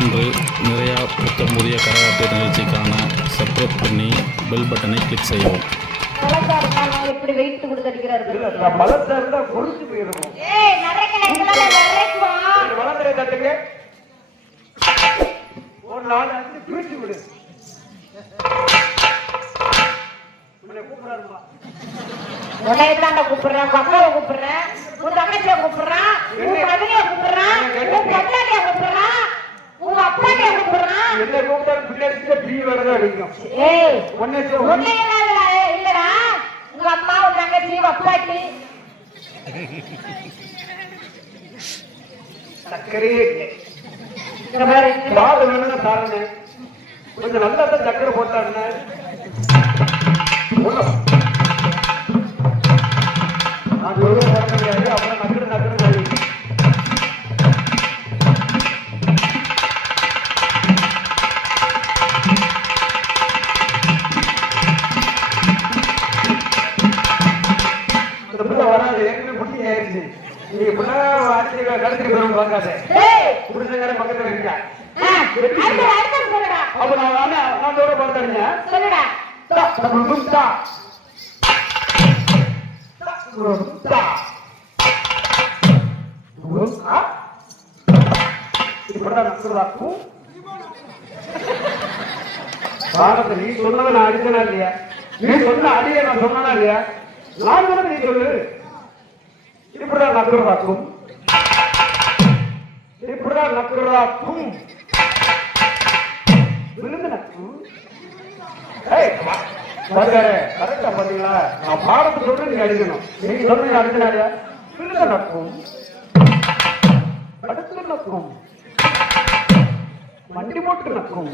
இதுபோன்று நிறையா புத்தம் புதிய கரகாட்ட நிகழ்ச்சிக்கான சப்போர்ட் பண்ணி பெல் பட்டனை கிளிக் செய்யவும். எப்படி வெயிட் கொடுத்தடிக்கிறாரு பலத்தை இருந்தா பொறுத்து போயிருக்கும். வளர்ந்துரை தட்டுங்க ஒரு நாள் அஞ்சு பிரிச்சு விடு. கூப்பிடுறாருமா உன்னையதாண்ட கூப்பிடுறேன், அக்காவை கூப்பிடுறேன், உன் தங்கச்சியை கூப்பிடுறான், உன் மகனைய கூப்பிடுறான், உன் பொண்டாட்டிய கூப்பிடுறான், உங்க அப்பாட்டிய கூப்பிடுறான். என்ன கூப்பிட்டாலும் பின்னாடி பிரி வரதான் அடிக்கும். ஏய் ஒன்னே இல்லடா, உங்க அம்மா உன் தங்கச்சி அப்பாட்டி சக்கரையே பாரு வேணும்னா சாரண கொஞ்சம் நல்லா தான் சக்கரை போட்டாருன்னா நான் சொல்லுவேன் போட முடியாது. அப்புறம் நக்கரு நக்கரு இந்த பிள்ளை வராது. ஏற்கனவே புட்டி ஆயிடுச்சு. நீங்க பிள்ளை அடிச்சு கடத்திட்டு போறோம் பார்க்காத. புருஷங்கார பக்கத்துல இருக்கா. அப்ப நான் தோட பார்த்தேங்க சொல்லுடா. நீ சொன்னதை நான் அடிச்சனா இல்லையா? நீ சொன்ன அடிய நான் சொன்னா இல்லையா? நான் சொன்னது நீ சொல்லு. இப்படிதான் நக்குறதாக்கும், இப்படிதான் நக்குறதாக்கும் விழுந்து நக்கும். கரெக்டா பாத்தீங்களா? நான் பாடத்தை சொல்றேன், நீங்க அடிக்கணும். நீங்க சொல்றீங்க அடிச்சனாரியா? விழுந்து நக்கும், அடுத்து நக்கும், வண்டி போட்டு நக்கும்.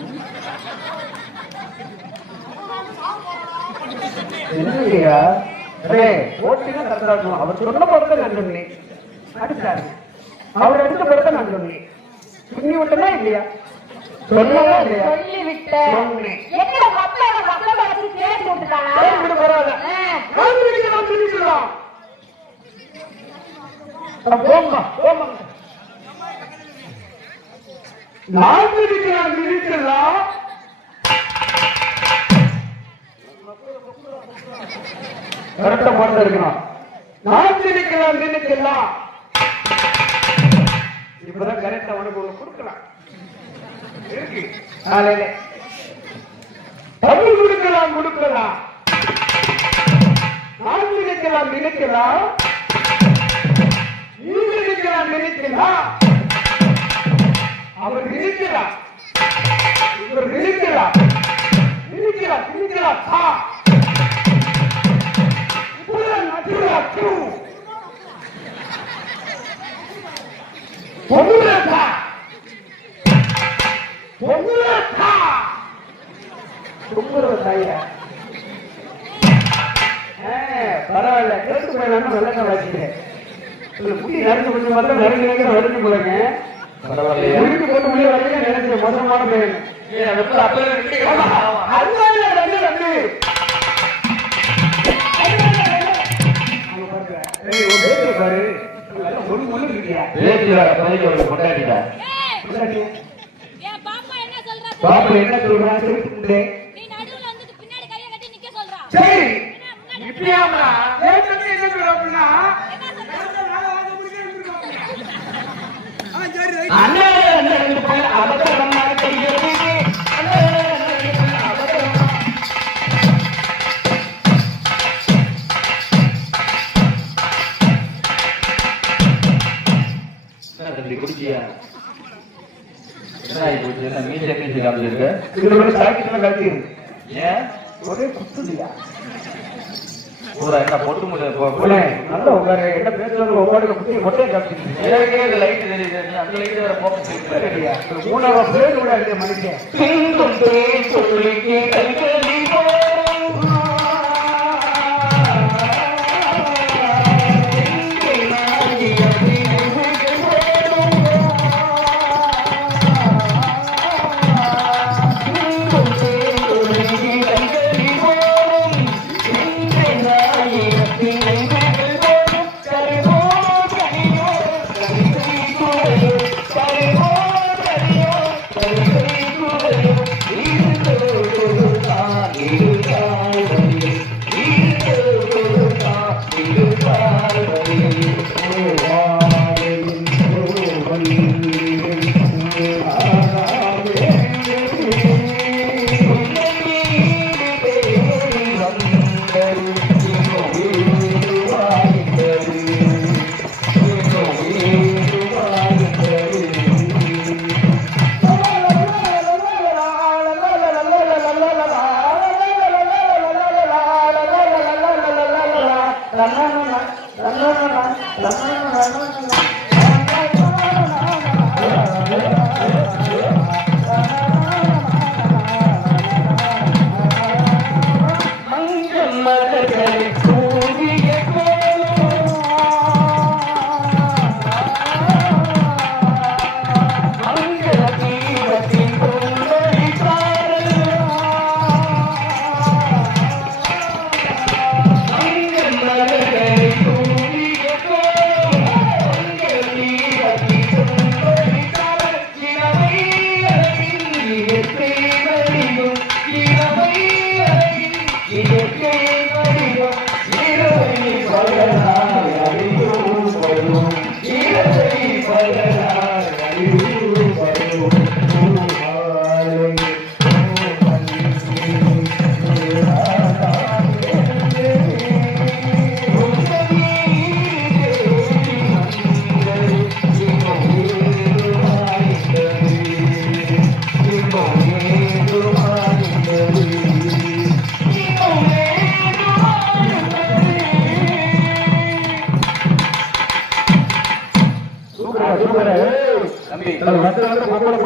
என்னையா போட்டினா கரெக்டா இருக்கணும். அவர் சொன்ன படத்தை நான் சொன்னேன், அடிச்சாரு. அவர் எடுத்த படத்தை நான் சொன்னேன். சுண்ணி விட்டனா இல்லையா? சொல்லலாம் இல்லையா? சொன்னேன். கரெக்டா பார்த்து இருக்கணும். நான் நினைக்கலாம் நினைக்கலாம். இப்பதான் கரெக்டா உனக்கு ஒண்ணு கொடுக்கலாம். இருக்கு காலையில தமிழ் கொடுக்கலாம் கொடுக்கலாம். நான் நினைக்கலாம் நினைக்கலாம், நீ நினைக்கலாம் நினைக்கலாம். அவர் நினைக்கலாம், இவர் நினைக்கலாம், நினைக்கலாம் நினைக்கலாம். பரவாயில்ல, கேட்டு போயிடலாம். வெள்ளங்க வச்சுக்கிறேன். முடி நடந்து கொஞ்சம் மட்டும் நெருங்க வரைஞ்சு போலங்க. பரவாயில்ல, முடிக்கு போட்டு முடிய வரைக்கும் நினைச்ச மோசமான பையன். பாரு பாப்பா என்ன சொல்றான்? சரி இப்படியாமா என்ன சொல்ற அப்படின்னா குடிச்சியா மீசை மீசை காமிச்சிருக்க. இதுல சாக்கிட்டு கழிச்சு இருக்கு. ஏன் ஒரே குத்துதியா பூரா என்ன பொட்டு முட்டை நல்ல உட்காரு. என்ன பேசுறது ஒவ்வொரு குத்தி மொட்டையை காமிச்சிருக்கு. லைட் தெரியுது, அந்த லைட் வேற போக்க மூணாவது பேர் கூட அடிக்க மனுஷன்.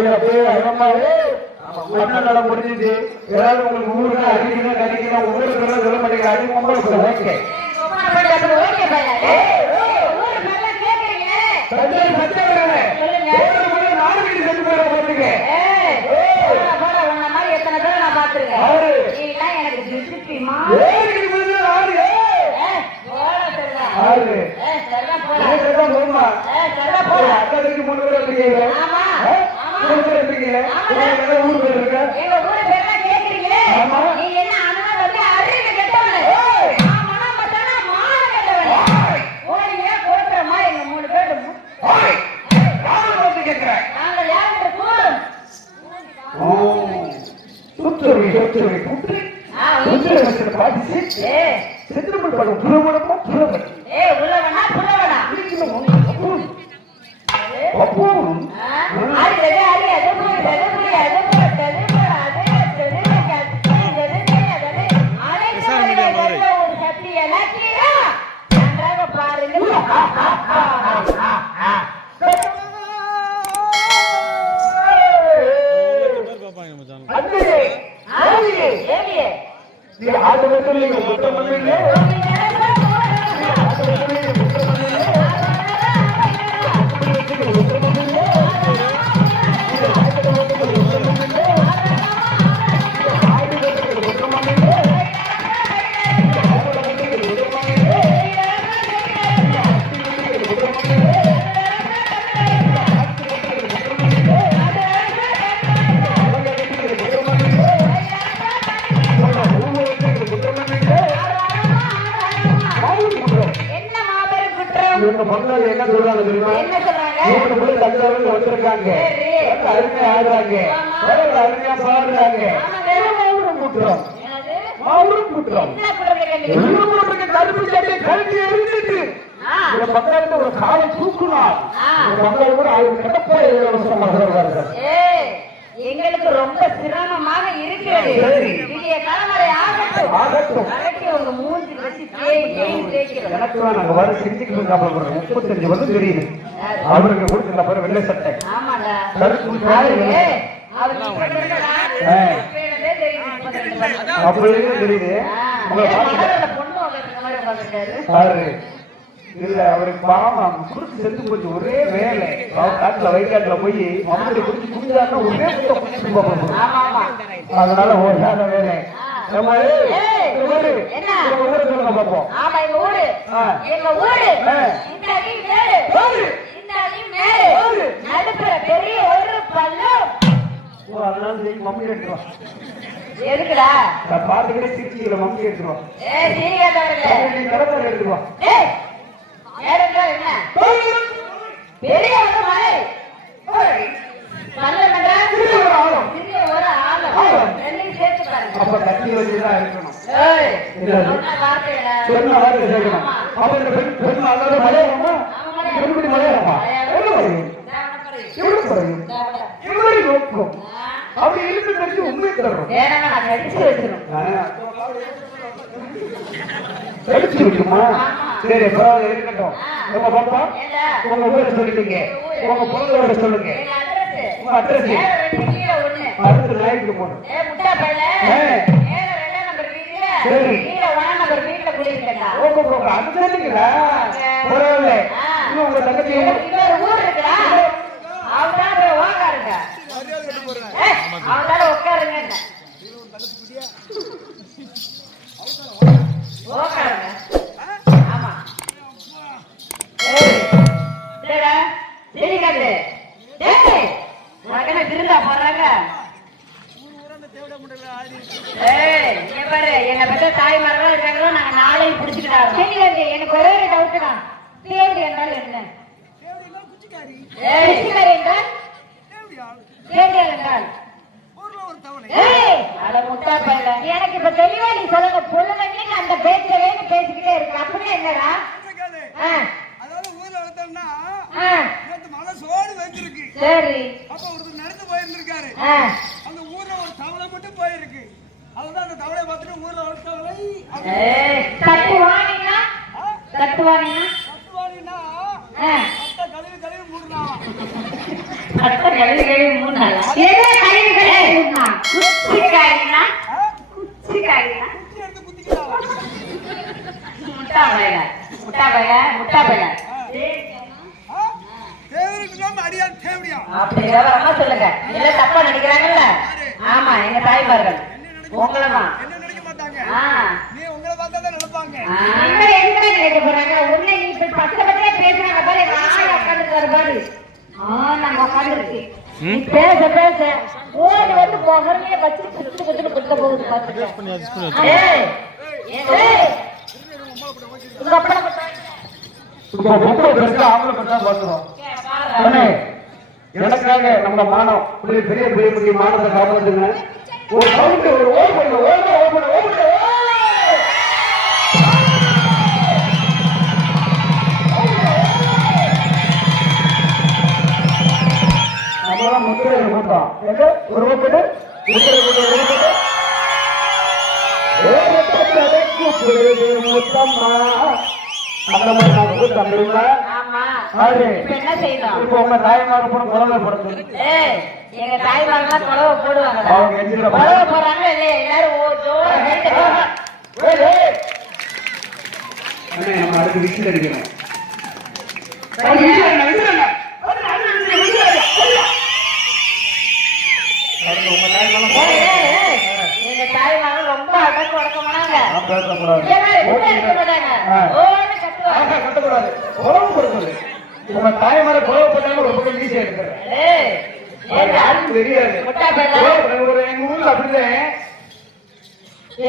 போய் அப்படியே அகமாவே என்ன நட முடிஞ்சிச்சு. ஏதாவது உங்களுக்கு ஊருக்கு அடிக்கணும் கடிக்கணும் ஊருக்கு சொல்ல மாட்டேங்கிற அடி உங்களுக்கு ஓகே நாலு வீடு செஞ்சு போயிட போட்டுருங்க. எத்தனை பேரை நான் பாத்துருக்கேன். என்ன சொல்றாங்க தெரியுமா? வந்திருக்காங்க அருமையா ஆடுறாங்க அருமையா பாடுறாங்க கருப்பு சட்டை கல்வி இருந்துட்டு மக்களுக்கு ஒரு காலை தூக்கணும் மக்கள் கூட அவங்க கடப்பாரு எங்களுக்கு ரொம்ப சிரமமாக இருக்கிறது. உங்க மூஞ்சி வச்சு எனக்கு நாங்க வர செஞ்சுக்கிட்டு 35 வருஷம் தெரியுது. அவருக்கு கொடுத்த பிறகு வெள்ளை சட்டை அப்படின்னு தெரியுது. இல்ல அவருக்கு பாவம் குடிச்சு செத்து போச்சு. ஒரே வேலை காட்டுல வயக்காட்டுல போய் மம்மடி குடிச்சு குடிச்சாருன்னா ஒரே அதனால ஒரு வேலை எதுக்குடா பாத்துக்கிட்டே சிரிச்சிக்கல மம்மி எடுத்துருவோம் எடுத்துருவோம் பெரிய அப்ப கட்டி வச்சுதான் இருக்கணும். சொன்ன வார்த்தை சேர்க்கணும். அப்ப இந்த பெண் மலையாளமா பெண்குடி மலையாளமா எவ்வளவு குறையும் எவ்வளவு நோக்கம் அப்படி இருக்கு தெரிஞ்சு உண்மை தர்றோம். எடுத்து வைக்குமா? சரி பரவாயில்ல இருக்கட்டும். உங்க பாப்பா உங்க ஊரை சொல்லிட்டீங்க. உங்க பொருளோட சொல்லுங்க. உங்க அட்ரஸ் அடுத்த நாய்க்கு போகணும். சரி அதுங்களா பரவாயில்ல. இன்னும் உங்க தங்கச்சி உட்காருங்க ஆமா திருந்தா போடுறாங்க. என்ன பத்த தாய்மார்கள் இருக்காங்களோ நாங்க நாளையும் பிடிச்சுக்கிட்டாங்க. எனக்கு ஒரே ஒரு டவுட் தான். தேவடி என்றால் என்ன? எனக்கு இப்ப தெளிவா நீ சொல்லுங்க. பொழுது அந்த பேச்சவே பேசிக்கிட்டே இருக்கு. அப்படியே என்னடா? சரி அப்ப ஒருத்தர் நடந்து போயிருந்திருக்காரு. அந்த ஊர்ல ஒரு தவளை மட்டும் போயிருக்கு. அதுதான் அந்த தவளை பார்த்துட்டு ஊர்ல ஒரு தவளை தட்டுவானினா கழுவி கழுவி மூடுனா சத்த கழுவி கழுவி 3 நாளா? என்ன கழுவி கழுவி 3 நாள்? குச்சிக்காரினா? குச்சிக்காரினா? குச்சி எடுத்து குத்திக்கலாம். முட்டா பையல. தேவருக்கு நாம அடியார் தேவடியா. அப்படி விவரமா சொல்லுங்க. இல்ல தப்பா நடிக்கிறாங்கல்ல? ஆமா, எங்க தாய்மார்கள். உங்களதான். என்ன நினைக்க மாட்டாங்க. ஆ. நீ உங்களை பார்த்தா தான் நினைப்பாங்க. என்ன என்ன நினைக்க போறாங்க? உன்னை நீ இப்ப பக்கத்துல பேசுறாங்க பாரு, நான் உட்கார்ந்துருக்காரு பாரு. நாங்க உட்கார்ந்துருக்கு. நீ பேச ஓடி வந்து பொகரையே வச்சு குத்து குத்த போகுது பாத்துக்க. ஏய் உங்க அப்பா இப்போ பொம்பளை பெருசா ஆம்பளை பெருசா பார்க்கிறோம். எனக்காக நம்ம மானம் பெரிய பெரிய பெரிய பெரிய மானத்தை காப்பாற்றுங்க. ஒரு சவுண்ட் ஒரு ஓடு பண்ணுங்க. நம்மளாம் முத்திரை கூட்டம் எங்க ஒரு ஓப்படு முத்திரை கூட்டம் முத்தம்மா அந்த மாதிரி நான் கூட்டம் தெரியுங்களா? ஆமா. ஆறு இப்ப என்ன செய்யணும்? இப்போ உங்க தாய்மார் போன குழந்தை படுத்து எங்க தாய்மாரெல்லாம் புடவை போடுவாங்க. அவங்க எஞ்சிர புடவை போடுறாங்க இல்லையா? எல்லாரும் ஜோரா நம்ம அடுத்து விசில் அடிக்கணும். எங்க தாய்மார்கள் ரொம்ப அடக்கு உடக்கமானாங்க. பேசக்கூடாது கட்டக்கூடாது. குழவு கொடுத்தது உங்க தாய்மார குழவு பண்ணாங்க ஒரு பக்கம் ஈஸியா இருக்கிறேன். யாருக்கும் தெரியாது. எங்க ஊர்ல அப்படிதான்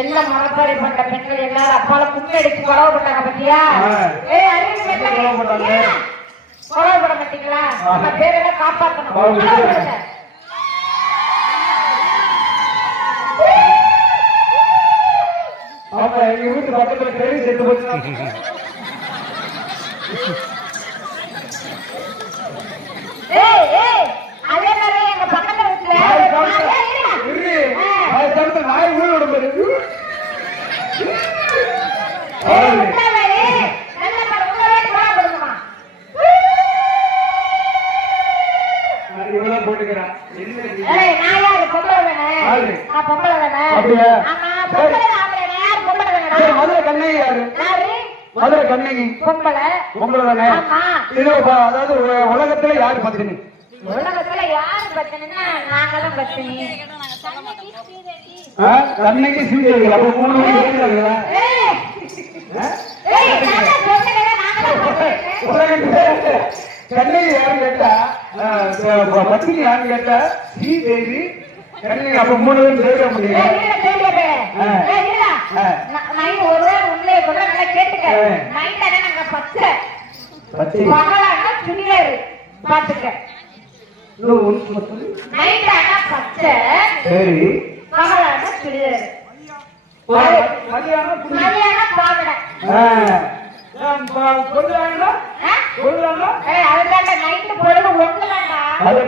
என்ன மனப்பாறை பண்ற பெண்கள் எல்லாரும் அப்பால கும்மி அடிச்சு கொலவு பண்ணாங்க பத்தியா? கொலவு பண்ண மாட்டீங்களா? நம்ம பேரெல்லாம் காப்பாற்றணும். ஆமா, எங்க வீட்டு பக்கத்துல கேள்வி செத்து போச்சு. அதே மாதிரி எங்க பக்கத்துல நாய் ஊழ விடும்போது இவெல்லாம் போட்டுக்கிறான். மதுரை கண்ணகி யாரு? மதுரை கண்ணகி பொம்பளை தானே? அதாவது உலகத்துல யாரு பத்தினி? உலகத்துல யாரு பத்தினா நாங்களும் பத்தினி. கண்ணகி ஸ்ரீதேவி அப்ப 3 கண்ணகி யாருன்னு கேட்டா பத்தினி யாருன்னு கேட்டா ஸ்ரீதேவி கண்ணகி அப்ப 3 பேரும் சேர்க்க முடியும். சரி அது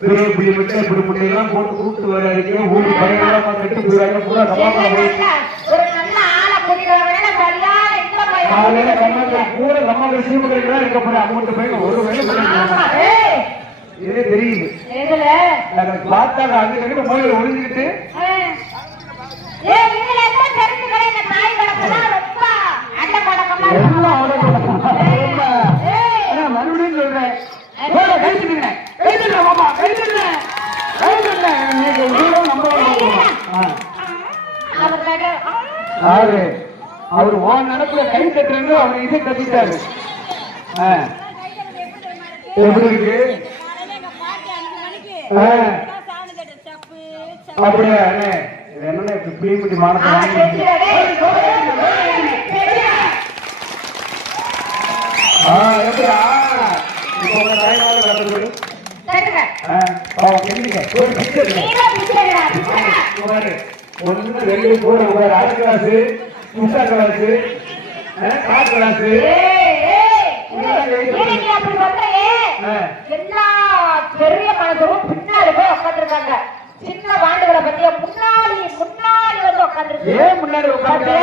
பெரிய புள்ளி மிட்டாய் இப்படி முட்டையெல்லாம் போட்டு கூப்பிட்டு வராதிங்க. ஊருக்கு பையனெல்லாம் கட்டி போயிடாங்க. பூரா சமாதானம் பூரா சமாதான சீமகளுக்கு தான் இருக்க போறேன். அமௌண்ட் பையன் ஒரு வேலை இதே தெரியுது. பார்த்தாங்க அங்க மொழியில் ஒழிஞ்சுக்கிட்டு மறுபடியும் சொல்றேன் அவர் ஓன் நடப்புல கை தட்டுறது அவர் இதை கட்டிட்டாரு. எப்படி இருக்கு? அப்படியா? என்ன இப்படி மானத்தை எப்படா இப்போ உங்க தாய்மார கட்டுறது ஒண்ணு ரெண்டு கூட ஆறு கிளாஸ் முட்டா கிளாஸ் கார் கிளாஸ் எல்லா பெரிய மனசும் பின்னாடி போய் உட்காந்துருக்காங்க. சின்ன வாண்டுகளை பத்தியா முன்னாடி வந்து உட்காந்துருக்கு. ஏன் முன்னாடி உட்காந்து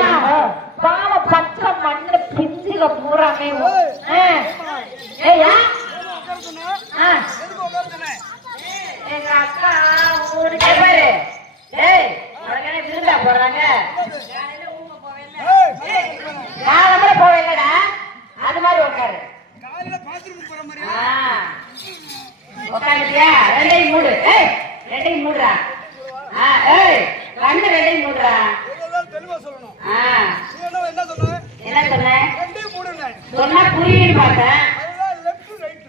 பாவ பச்சை மண்ணு பிஞ்சு குட்டிக பூராமே ஏயா உட்கார சொன்னா எதுக்கு உட்கார சொன்னேன் எங்க அக்கா ஊருக்கு பாரு டேய் உடனே விருந்தா போறாங்க காலம்பர போவேலடா அது மாதிரி உட்காரு காலையில பாத்ரூம் போற மாதிரி உட்காந்துட்டியா ரெண்டையும் மூடு ரெண்டையும் மூடுறா கண்ணு ரெண்டையும் மூடுறா இதெல்லாம் தெளிவா சொல்லணும் என்ன என்ன சொன்ன சொன்ன ரெண்டையும் மூடுங்க சொன்னா புரியுன்னு பார்த்தேன் அதெல்லாம் லெஃப்ட் ரைட்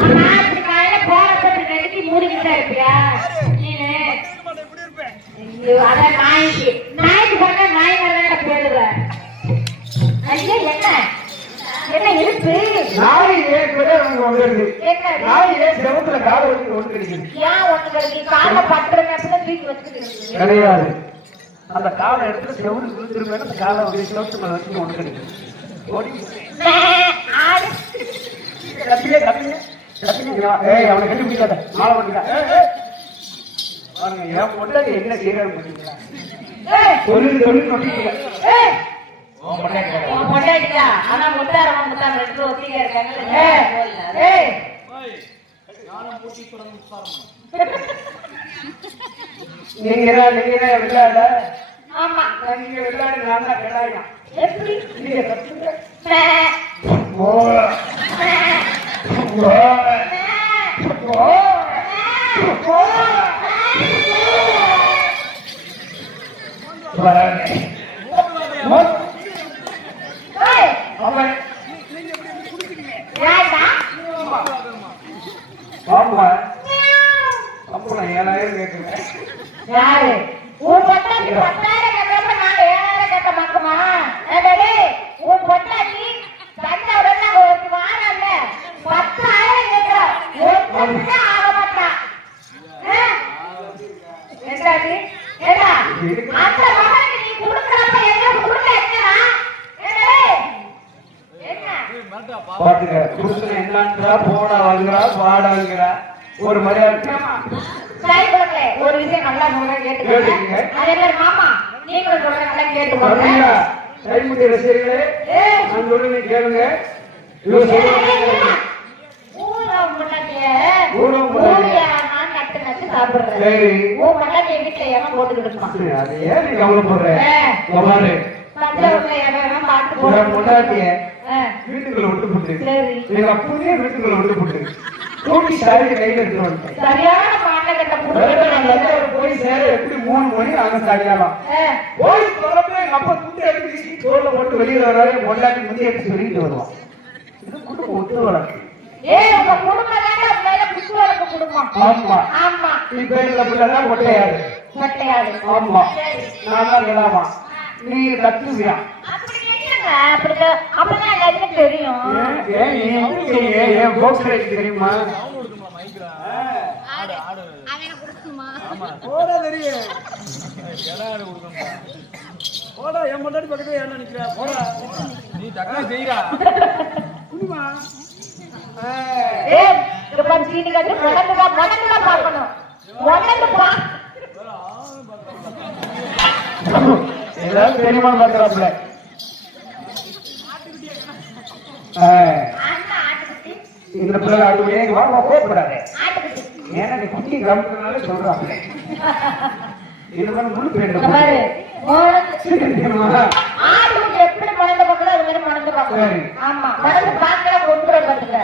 ஆமா இப்படி காலையில போறப்ப ரெண்டு மூடிக்கிட்டா இருப்பியா நீனு இருக்க மாட்டேன் இப்படி இருப்பேன் அதான் நாய்க்கு பண்ண நாய் வரத போயிடுவேன் ஐயா என்ன இருக்கு நாய் ஏற்கனவே அவங்க வந்துருது என்ன நாய் செவத்துல காலை வச்சு ஒன்று கிடைக்குது ஏன் ஒண்ணு கிடைக்கு காலை பட்டுறேன் அப்படிதான் தூக்கி வச்சுக்கிட்டு கிடையாது அந்த காலை எடுத்து செவரு விழுந்துருமே அந்த காலை வந்து செவத்து மேல வச்சு ஒன்று கிடைக்குது கத்தியே ஏய் அவனை கட்டி பிடிக்காத மாலை பண்ணிட்டா பாருங்க என் பொண்டாட்டி என்ன செய்யறாரு பண்ணிக்கலாம் தொழில் நொட்டிக்கல பொண்டாட்டியா ஆனா முட்டாரமா ரெண்டு ஒத்திகை இருக்காங்க நீங்க விளையாட ஆமா நீங்க விளையாடு நான் தான் விளையாடலாம் எப்படி நீங்க கத்துங்க ஆமா அப்ப 7000 கேட்கிறேன் யாரு உன் பொண்டாட்டி 10,000 கேட்கறப்ப நாங்க 7,000 கேட்க மாட்டோமா உன் பொண்டாட்டி தண்டை ஒரு வாரம்ல 10,000 கேட்கிறோம் ஒரு பொண்ணு ஆக மாட்டா என்னடி ஏடா அந்த மகனுக்கு நீ கொடுக்கறப்ப என்ன கொடுக்க என்ன பாத்துக்க புருஷன் என்னன்றா போடா வாங்குறா வாடாங்கிறா ஒரு மரியாதை சாய்பர்களே ஒரு விஷயம் நல்லா சொல்றேன் கேட்டுக்கோங்க அதே மாமா நீங்களும் சொல்ற நல்லா கேட்டுக்கோங்க கைமுடி ரசிகர்களே நான் சொல்றதை கேளுங்க இவர் சொல்றதை ஊரம் முன்னாடியே ஊரம் முன்னாடியே நான் நட்டு சாப்பிடுறேன் சரி உன் முன்னாடி வீட்டுல ஏன் போட்டுக்கிட்டு இருப்பான் அது ஏன் நீ கவலைப்படுற பாரு பத்திரத்துல எவன் பார்த்து ஒரு முன்னாடியே போடுறேன் வீட்டுக்குள்ள விட்டு போட்டு சரி எங்க அப்பவே வீட்டுக்குள்ள விட்டு போட்டு கூட்டி சாரி கையில எடுத்து வந்துட்டேன் சரியான மாண்டகத்தை புடுங்க போய் சேர எப்படி 3 மணி ஆக சாயலாம் போய் தொடர்ந்து எங்க அப்பா துண்டு எடுத்து தோல்ல போட்டு வெளியில வராரு கொண்டாடி முந்தைய எடுத்து சொல்லிட்டு வருவான் இது குடும்பம் ஒத்து வளர்க்கு உங்க குடும்பம் தான் மேல புத்து வளர்க்க குடும்பம் ஆமா ஆமா இப்ப எங்க பிள்ளைதான் கொட்டையாது மட்டையாது ஆமா நான் தான் விடாமா நீ கத்துவியா அப்படிதான் எல்லாருக்கும் தெரியும் ஏன் போக்ஸ் தெரியுமா போடா தெரியும் போடா என் முன்னாடி பக்கத்துல என்ன நிக்கிற போடா நீ டக்குனு செய்யறா குனிமா சீனி கட்டி முடங்குடா பார்க்கணும் முடங்கு பா ஏதாவது தெரியுமா பாக்குறாப்புல இந்த பிள்ளை ஆட்டுக்குடியே வா கோப்படாது எனக்கு குட்டி கிராமத்தினால சொல்றாங்க இது வந்து முழு பேர் எப்படி மணந்து பார்க்கணும் அது மாதிரி மணந்து பார்க்கணும் ஆமா மணந்து பார்க்கல ஒன்று பார்த்துக்க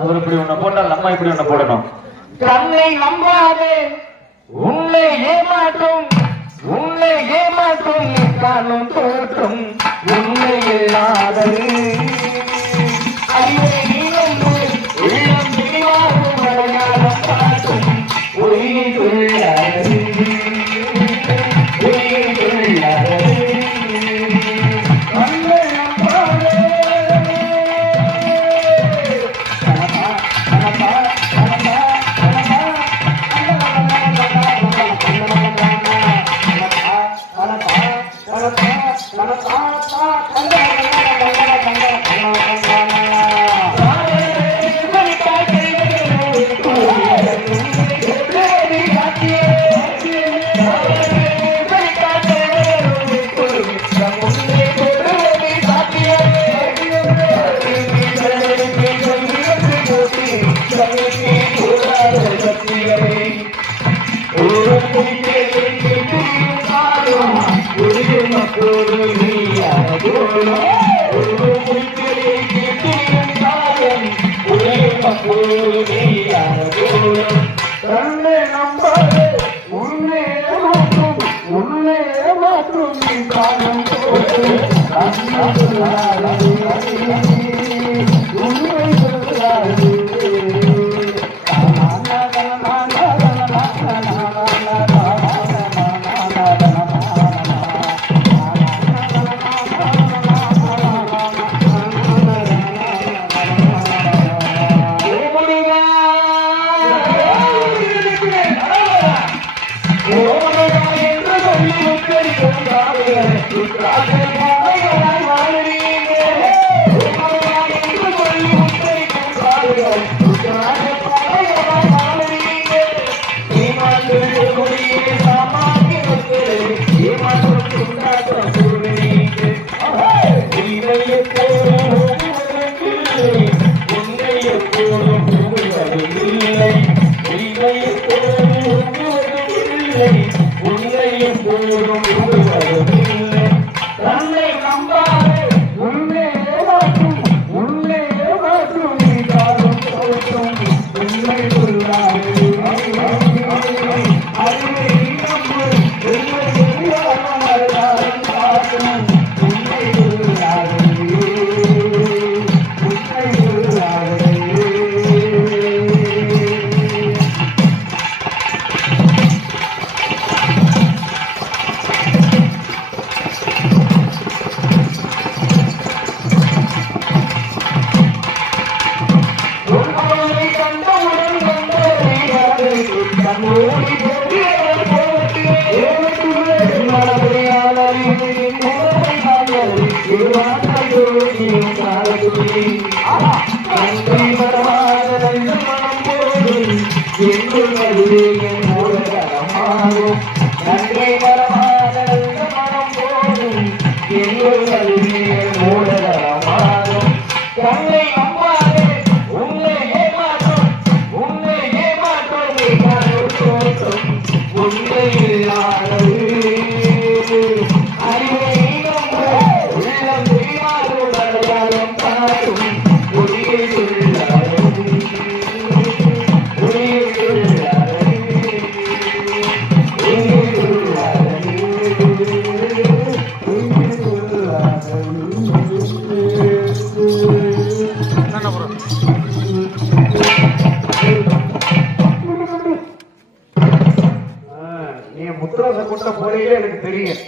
அவர் இப்படி ஒண்ணு போட்டால் நம்ம இப்படி ஒண்ணு போடணும். கண்ணை நம்பாதே உன்னை ஏமாற்றும் உன்னை ஏமாற்றும் நீ காணும் தோற்றும் உன்னை இல்லாதது அறிவை நீளம் உள்ளம் தெளிவாகும் அடையாளம் காட்டும் உயிர் உள்ளது உயிர் உள்ளது கண்ணை நம்பாதே கண்ணை நம்பாதே உன்னை ஏமாற்றும் உன்னை ஏமாற்றும் நீ காணும் தோற்றும் உண்மை சொல்லாது என்ன ப்ரோ கூட்ட போறீங்களே எனக்கு தெரியும்